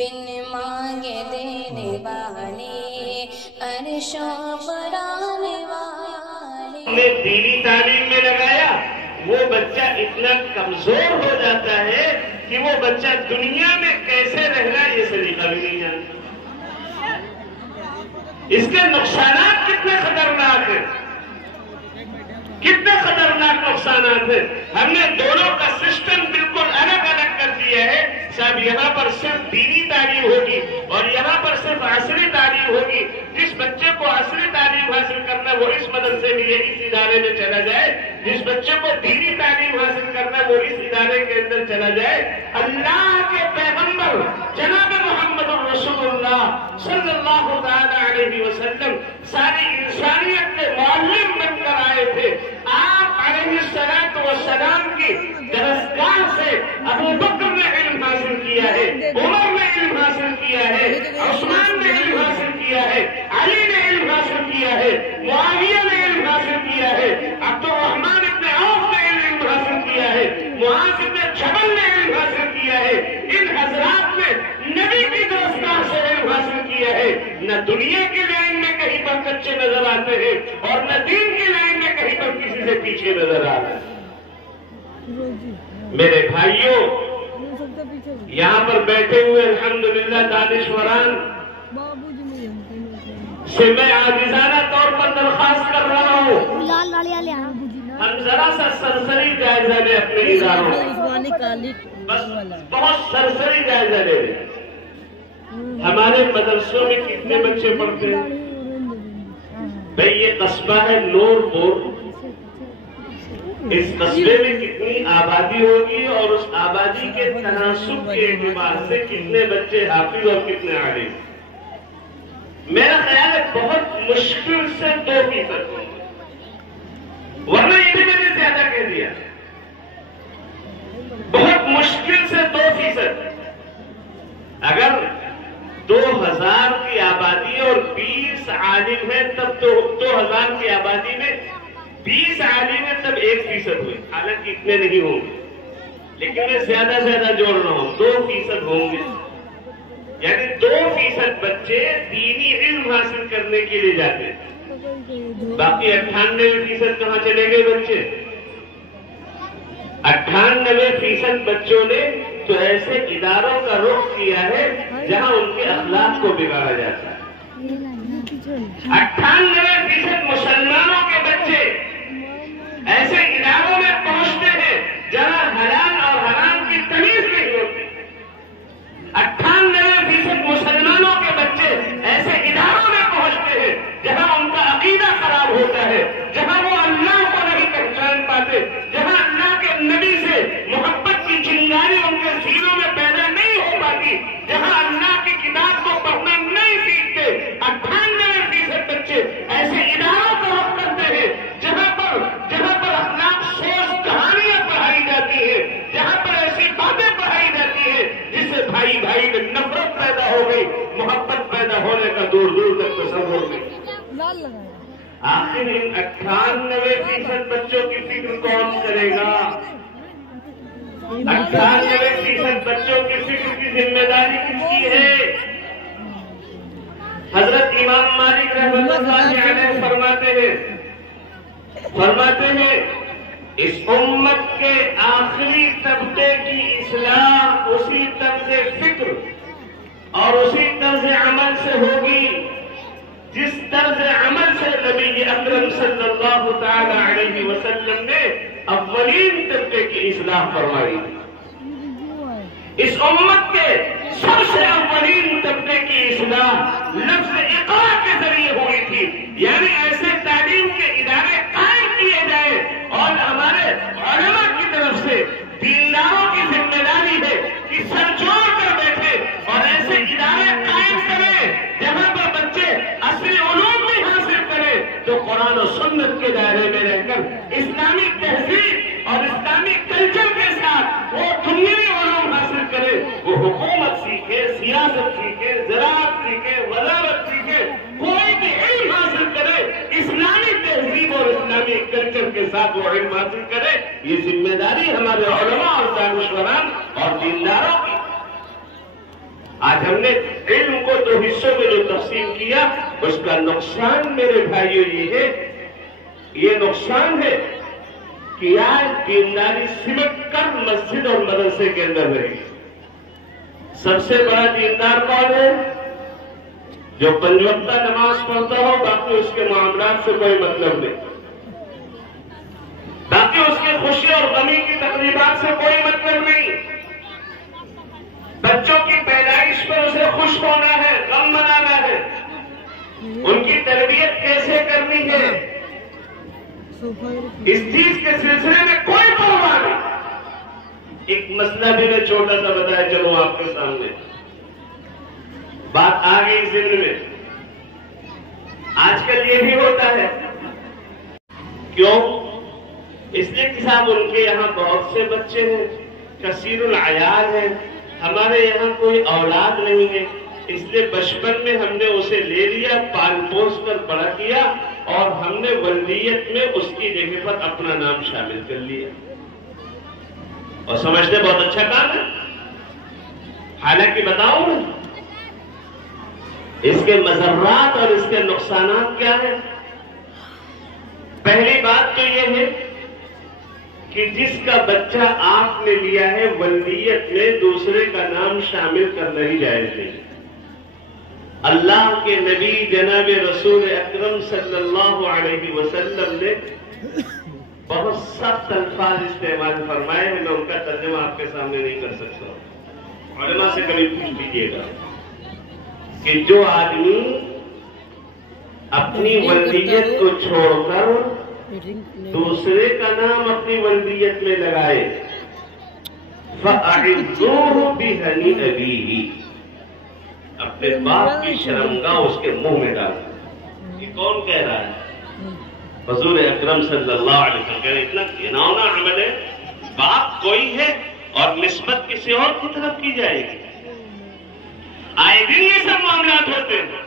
بن مانگے دینے والے عرشوں پر آنے والے. نے دینی تعلیم میں لگایا وہ بچہ اتنا کمزور ہو جاتا ہے کہ وہ بچہ دنیا میں کیسے رہنا یہ سلیقہ بھی نہیں جانتا. اس کے نقصانات کتنے خطرناک ہیں، کتنے خطرناک نقصانات ہیں. ہم نے دونوں کا سسٹم بالکل الگ الگ کر دیا ہے. صاحب یہاں پر صرف دینی تعلیم ہوگی اور یہاں پر صرف عصری تعلیم ہوگی. جس بچے کو عصری تعلیم حاصل کرنا وہ اس مدرسے میں اس ادارے میں چلا جائے، جس بچے کو دینی تعلیم حاصل کرنا وہ اس ادارے کے اندر چلا جائے. اللہ کے پیغمبر جناب محمد رسول اللہ صلی اللہ تعالی علیہ وسلم ساری انسانیت کے معلم بن کر آئے تھے. آپ علیہ السلام کی درسگاہ سے ابو بکر نے علم حاصل کیا ہے، عمر نے علم حاصل کیا ہے، عثمان نے علم حاصل کیا ہے، علی نے علم حاصل کیا ہے، معاویہ نے علم حاصل کیا ہے، عبد الرحمن ابن عوف نے علم حاصل کیا ہے، معاذ ابن جبل نے علم حاصل کیا ہے. ان حضرات نے نبی کی درسگاہ سے علم حاصل کیا ہے. نہ دنیا کی لائن میں کہیں پر کچے نظر آتے ہیں اور نہ دین کی لائن میں کہیں پر کسی سے پیچھے نظر آتے ہیں. میرے بھائیوں، یہاں پر بیٹھے ہوئے الحمدللہ دانشوران سے میں عاجزانہ طور پر درخواست کر رہا ہوں، ہم ذرا سا سرسری جائزہ لیں اپنے اداروں کا، بس بہت سرسری جائزہ لے لیں. ہمارے مدرسوں میں کتنے بچے پڑھتے ہیں؟ بھئی یہ قصبہ ہے نور پور، اس قصبے میں کتنی آبادی ہوگی اور اس آبادی کے تناسب کے اعتبار سے کتنے بچے حافظ اور کتنے عالم؟ میرا خیال ہے بہت مشکل سے 2%، ورنہ یہ بھی میں نے زیادہ کہہ دیا. بہت مشکل سے 2%. اگر 2000 کی آبادی اور 20 عالم ہے تب تو 2000 کی آبادی میں 20 عالم ہے تب 1% ہوئے. حالانکہ اتنے نہیں ہوں گے، لیکن میں زیادہ جوڑ رہا ہوں، 2% ہوں گے. یعنی 2% بچے دینی علم حاصل کرنے کے لیے جاتے ہیں. باقی 98% کہاں چلے گئے بچے؟ 98% بچوں نے تو ایسے اداروں کا رخ کیا ہے جہاں ان کے اخلاق کو بگاڑا جاتا ہے. 98% مسلمانوں کے بچے ایسے اداروں میں پہنچتے ہیں جہاں حلال اور حرام کی تمیز نہیں ہوتی. 98% مسلمانوں کے بچے ایسے اداروں میں پہنچتے ہیں جہاں ان کا عقیدہ خراب ہوتا ہے، جہاں وہ اللہ کو نہیں پہچان پاتے، جہاں اللہ کے نبی سے محبت کی چنگاری ان کے سینوں میں پیدا نہیں ہو پاتی، جہاں اللہ کی کتاب کو پڑھنا نہیں سیکھتے. 98% بچے ایسے اداروں کو رخ کرتے ہیں جہاں پر اخلاق سوچ کہانیاں پڑھائی جاتی ہیں، جہاں پر ایسی باتیں پڑھائی جاتی ہیں جس سے بھائی میں نفرت پیدا ہو گئی، محبت پیدا ہونے کا دور تک تصور نہیں. آخر ان 98% بچوں کی فکر کون کرے گا؟ 98% بچوں کی فکر کی ذمہ داری کس کی ہے؟ حضرت امام مالک رحمۃ اللہ علیہ فرماتے ہیں اس امت کے آخری طبقے کی اصلاح اسی طرز فکر اور اسی طرز عمل سے ہوگی جس طرز عمل سے نبی اکرم صلی اللہ تعالی علیہ وسلم نے اولین طبقے کی اصلاح فرمائی. اس امت کے سب سے اولین طبقے کی اصلاح لفظ اقرا کے ذریعے ہوئی تھی. یعنی ایسے تعلیم کے ادارے قائم کیے جائیں اور ہمارے علماء کی طرف سے دینداروں کی ذمہ داری ہے کہ سر جوڑ کر بیٹھے اور ایسے ادارے قائم کریں جہاں پر بچے اصلی علوم بھی حاصل کریں تو قرآن و سنت کے دائرے میں رہ کر اسلامی تہذیب اور اسلامی کلچر کے ساتھ وہ دنیاوی علوم حاصل کرے. وہ حکومت سیکھے، سیاست سیکھے، زراعت سیکھے، وزارت سیکھے، کوئی بھی علم حاصل کرے، اسلامی تہذیب اور اسلامی کلچر کے ساتھ وہ علم حاصل کرے. یہ ذمہ داری ہمارے علماء اور دانشوران اور دینداروں کی. آج ہم نے علم کو 2 حصوں میں جو تقسیم کیا، اس کا نقصان میرے بھائیوں یہ نقصان ہے کہ آج دینداری سمٹ کر مسجد اور مدرسے کے اندر رہی۔ سب سے بڑا دیندار کون ہے؟ جو 5 وقتہ نماز پڑھتا ہو، باقی اس کے معاملات سے کوئی مطلب نہیں، باقی اس کے خوشی اور غمی کی تقریبات سے کوئی مطلب نہیں۔ بچوں کی پیدائش پر اسے خوش ہونا ہے، غم منانا ہے، ان کی تربیت کیسے کرنی ہے، اس چیز کے سلسلے میں کوئی پرواہ نہیں۔ ایک مسئلہ بھی میں چھوٹا سا بتایا چلوں آپ کے سامنے، بات آ گئی ذہن میں۔ آج کل یہ بھی ہوتا ہے، کیوں؟ اس لیے کہ صاحب ان کے یہاں بہت سے بچے ہیں، کثیر العیال ہیں، ہمارے یہاں کوئی اولاد نہیں ہے، اس لیے بچپن میں ہم نے اسے لے لیا، پال پوس کر بڑا کیا، اور ہم نے ولدیت میں اس کی جگہ پر اپنا نام شامل کر لیا، اور سمجھتے بہت اچھا کام ہے۔ حالانکہ بتاؤ اس کے مضرات اور اس کے نقصانات کیا ہیں؟ پہلی بات تو یہ ہے کہ جس کا بچہ آپ نے لیا ہے، ولدیت میں دوسرے کا نام شامل کرنا ہی جائز نہیں۔ اللہ کے نبی جناب رسول اکرم صلی اللہ علیہ وسلم نے بہت سخت الفاظ استعمال فرمائے ہیں، میں ان کا ترجمہ آپ کے سامنے نہیں کر سکتا، علماء سے کبھی پوچھ لیجیے گا کہ جو آدمی اپنی ولدیت کو چھوڑ کر دوسرے کا نام اپنی ولدیت میں لگائے، فَأَعِذُّوهُ بِهَنِي أَبِيهِ، اپنے باپ کی شرمگاہ اس کے منہ میں ڈال۔ یہ کون کہہ رہا ہے؟ حضور اکرم صلی اللہ علیہ وسلم کہہ رہے اتنا گھناؤنا عمل ہے، باپ کوئی ہے اور نسبت کسی اور کی طرف کی جائے گی۔ آئے دن یہ سب معاملات ہوتے ہیں،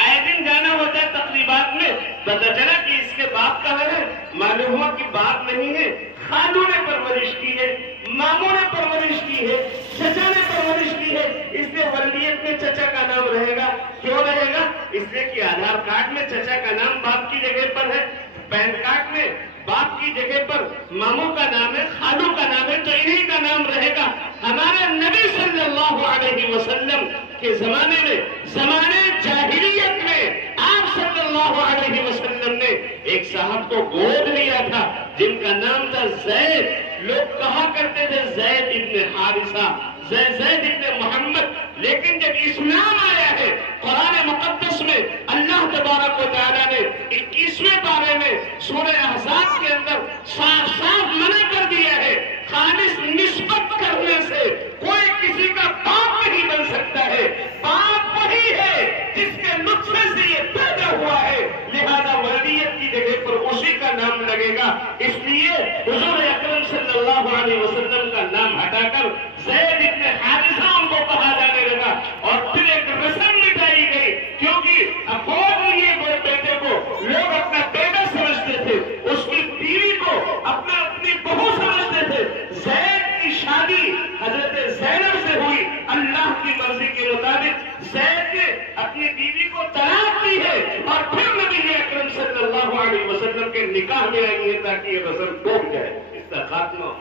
آئے دن جانا ہوتا ہے تقریبات میں، پتہ چلا کہ اس کے باپ کہاں ہے، معلوم ہوا کہ باپ نہیں ہے، خالوں نے پرورش کی ہے، ماموں نے پرورش کی ہے، چچا نے پرورش کی ہے، اس لیے ولدیت میں چچا کا نام رہے گا۔ کیوں رہے گا؟ اس لیے کہ آدھار کارڈ میں چچا کا نام باپ کی جگہ پر ہے، پین کارڈ میں باپ کی جگہ پر ماموں کا نام ہے، خالوں کا نام ہے، تو انہی کا نام رہے گا۔ ہمارے نبی صلی اللہ علیہ وسلم کے زمانے میں، زمانے جاہلیت میں، آپ صلی اللہ علیہ وسلم نے ایک صاحب کو گود لیا تھا جن کا نام تھا زید۔ لوگ کہا کرتے تھے زید ابن حارثہ، زید ابن محمد، لیکن جب اسلام آیا ہے قرآن مقدس میں اللہ تبارک و تعالیٰ نے 21ویں پارے میں سورہ احزاب کے اندر صاف صاف منع کر دیا ہے، خالص نسبت کرنے سے کوئی کسی کا باپ نہیں بن سکتا ہے، باپ وہی ہے جس کے نطفے سے یہ پیدا ہوا ہے، لہذا ولدیت کی جگہ پر اسی کا نام لگے گا۔ اس لیے حضور اکرم صلی اللہ علیہ وسلم کا نام ہٹا کر زید ابن حارثہ ان کو کہا جانے لگا، اور پھر ایک رسم مٹائی گئی، کیونکہ افوج لیے ہوئے بیٹے کو لوگ اپنا بیٹا سمجھتے تھے، اس کی بیوی کو اپنی بہو سمجھتے تھے۔ زید کی شادی حضرت زینب سے ہوئی، اللہ کی مرضی کے مطابق زید نے اپنی بیوی کو طلاق دی ہے، اور پھر نبی اکرم صلی اللہ علیہ وسلم کے نکاح میں آئی ہے تاکہ یہ رسم ٹوٹ جائے، اس کا خاتمہ ہو۔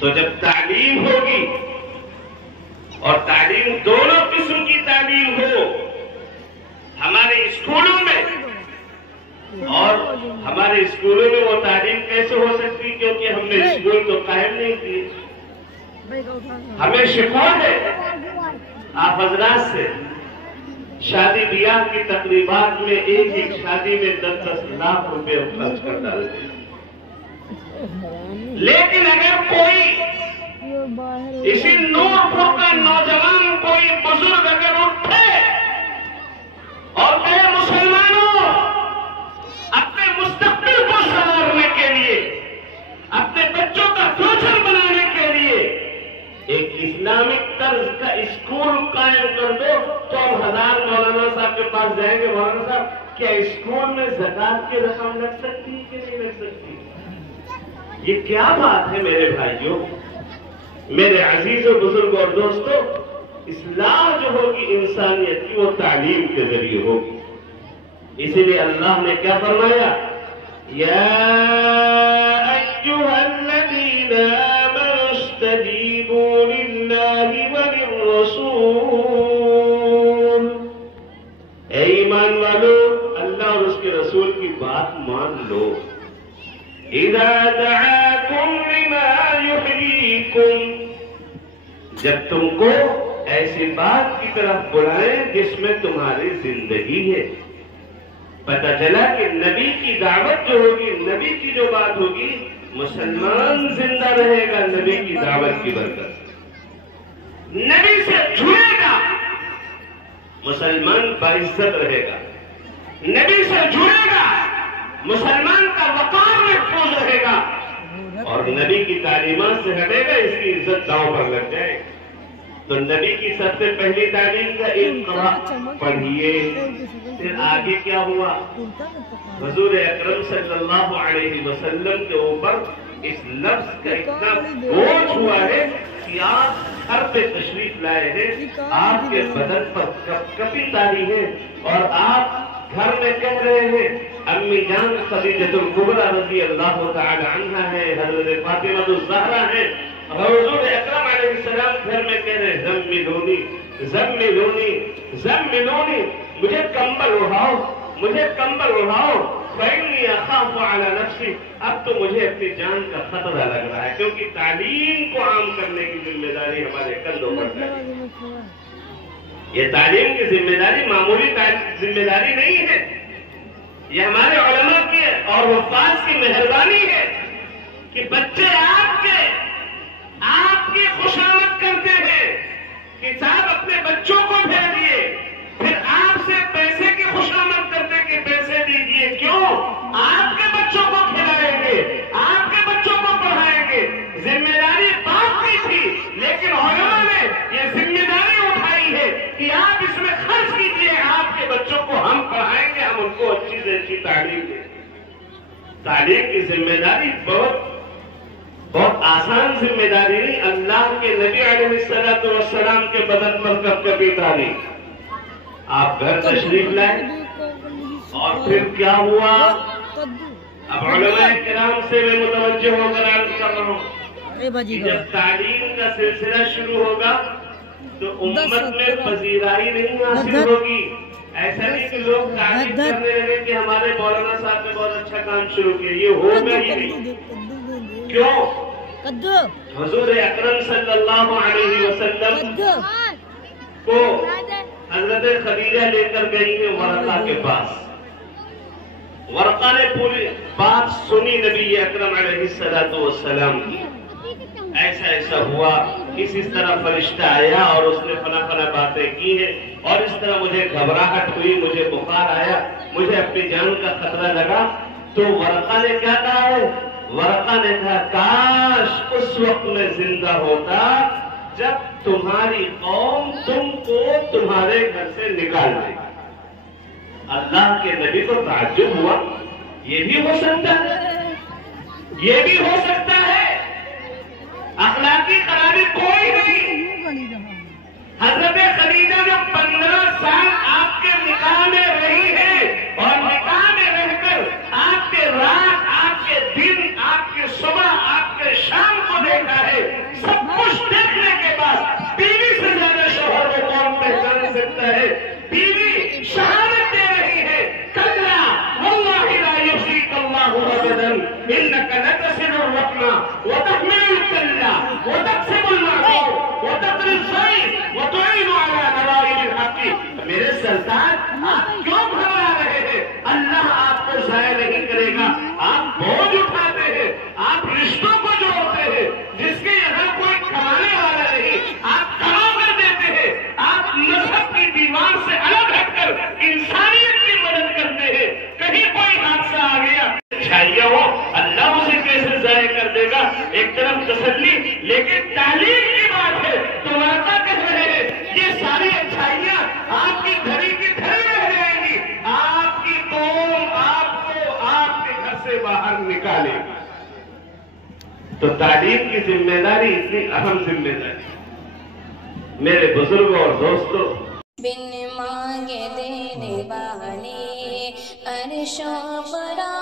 تو جب تعلیم ہوگی، اور تعلیم دونوں قسم کی تعلیم ہو، ہمارے اسکولوں میں، اور ہمارے اسکولوں میں وہ تعلیم کیسے ہو سکتی؟ کیونکہ ہم نے اسکول تو قائم نہیں کیے، ہمیں شکوہ ہے آپ حضرات سے، شادی بیاہ کی تقریبات میں ایک شادی میں 10-10 لاکھ روپے خرچ کر ڈالتے ہیں، لیکن اگر کوئی اسی نور پور کا نوجوان، کوئی بزرگ اگر اٹھے اور کہے مسلمانوں اپنے مستقبل کو سنوارنے کے لیے، اپنے بچوں کا فیوچر بنانے کے لیے ایک اسلامک طرز کا اسکول قائم کر دو، تو ہم 1000 مولانا صاحب کے پاس جائیں گے، مولانا صاحب کیا اسکول میں زکات کی رقم لگ سکتی ہے کہ نہیں لگ سکتی؟ یہ کیا بات ہے میرے بھائیوں؟ میرے عزیزوں بزرگوں اور دوستوں، اصلاح جو ہوگی انسانیت کی وہ تعلیم کے ذریعے ہوگی. اسی لیے اللہ نے کیا فرمایا؟ یا ایھا الذین آمنوا استجیبوا للہ وللرسول. اے ایمان والو، اللہ اور اس کے رسول کی بات مان لو. اذا دعاکم لما یحییکم، جب تم کو ایسی بات کی طرف بلائیں جس میں تمہاری زندگی ہے. پتہ چلا کہ نبی کی دعوت جو ہوگی، نبی کی جو بات ہوگی، مسلمان زندہ رہے گا نبی کی دعوت کی برکت. نبی سے جڑے گا مسلمان باعزت رہے گا. نبی سے جڑے گا مسلمان کا وقار محفوظ رہے گا. اور نبی کی تعلیمات سے ہٹے گا اس کی عزت داؤں پر لگ جائے. تو نبی کی سب سے پہلی تعلیم کا اقرا پڑھیے. پھر آگے کیا ہوا؟ حضور اکرم صلی اللہ علیہ وسلم کے اوپر اس لفظ کا اتنا بوجھ ہوا ہے کہ آپ گھر پہ تشریف لائے ہیں، آپ کے بدن پر کپی تاری ہے اور آپ گھر میں کہہ رہے ہیں امی جان خدیجہ الکبریٰ رضی اللہ تعالی عنہا ہے، حضرت فاطمہ الزہرا ہے، حضور اکرم علیہ السلام گھر میں کہہ رہے ہیں زملونی زملونی زملونی، مجھے کمبل اڑاؤ، مجھے کمبل اڑاؤ، فإنی اخاف علی نفسی. اب تو مجھے اپنی جان کا خطرہ لگ رہا ہے، کیونکہ تعلیم کو عام کرنے کی ذمہ داری ہمارے کندھوں پر ہے. یہ تعلیم کی ذمہ داری معمولی ذمہ داری نہیں ہے، یہ ہمارے علماء کی اور حفاظ کی مہربانی ہے کہ بچے آپ کی خوشامد کرتے ہیں کہ صاحب اپنے بچوں کو بھیجیے، پھر آپ سے پیسے کی خوشامد کرتے کہ پیسے دیجیے. کیوں؟ آپ کے بچوں کو کھلائیں گے، آپ کے بچوں کو پڑھائیں گے. ذمہ داری باپ کی تھی، لیکن علماء نے یہ ذمہ داری اٹھائی ہے کہ آپ اس میں خرچ کیجیے، آپ کے بچوں کو ہم پڑھائیں گے، ہم ان کو اچھی سے اچھی تعلیم دیں. تعلیم کی ذمہ داری بہت آسان ذمہ داری نہیں. اللہ کے نبی علیہ السلام کے بدن پر کپی تاری. آپ گھر تشریف لائے اور پھر کیا ہوا؟ اب علماء کرام سے میں متوجہ ہو کر عرض کر رہا ہوں کہ جب تعلیم کا سلسلہ شروع ہوگا تو امت میں پذیرائی نہیں حاصل ہوگی. ایسا نہیں کہ لوگ تعریف کرنے لگے کہ ہمارے مولانا صاحب نے بہت اچھا کام شروع کیا. یہ ہوگا ہی نہیں. کیوں؟ حضور اکرم صلی اللہ علیہ وسلم کو حضرت خدیجہ لے کر گئی ہے ورقہ کے پاس. ورقہ نے پوری بات سنی نبی اکرم علیہ السلام کی. ایسا ایسا ہوا، اس طرح فرشتہ آیا اور اس نے فلاں فلاں باتیں کی ہیں اور اس طرح مجھے گھبراہٹ ہوئی، مجھے بخار آیا، مجھے اپنی جان کا خطرہ لگا. تو ورقہ نے کیا کہا ہے؟ ورقہ نے کہا کاش اس وقت میں زندہ ہوتا جب تمہاری قوم تم کو تمہارے گھر سے نکال دے. اللہ کے نبی کو تعجب ہوا، یہ بھی ہو سکتا ہے، یہ بھی ہو سکتا ہے. اخلاقی خرابی کوئی نہیں. حضرت خدیجہ جو 15 سال آپ کے نکاح میں رہی ہے اور نکاح میں رہ کر آپ کے رات، آپ کے دن، آپ کے صبح، آپ کے شام کو دیکھا ہے، سب کچھ دیکھنے کے بعد بیوی سے زیادہ شوہر کو کون پہچان سکتا ہے؟ بیوی شہادت دے رہی ہے کلا واللہ لا یخزیک اللہ ابدا انک لتصل الرحم وتحمل الکلہ وتقسم المعروف وتقری الضیف وتعین علی نوائب الحق. میرے سرکار آپ کیوں گھبرا رہے ہیں؟ اللہ آپ کو ضائع نہیں کرے گا. آپ بوجھ اٹھاتے ہیں، آپ رشتوں کو جوڑتے ہیں، جس کے یہاں کوئی کمانے والا نہیں آپ کھڑا کر دیتے ہیں. آپ مذہب کی دیوار سے الگ ہٹ کر انسانیت کی مدد کرتے ہیں. کہیں کوئی حادثہ آ گیا اچھائیاں ہو، اللہ اسے کیسے ضائع کر دے گا. ایک طرف تسلی، لیکن تعلیم کی بات ہے تو ورقہ کہہ رہے ہیں یہ ساری اچھائیاں آپ کی گھڑی کی گھڑی رہ جائیں گی. آپ کی قوم آپ کو تو تعلیم کی ذمہ داری اتنی اہم ذمہ داری. میرے بزرگوں اور دوستوں، بن مانگے دینے والے عرش و فرا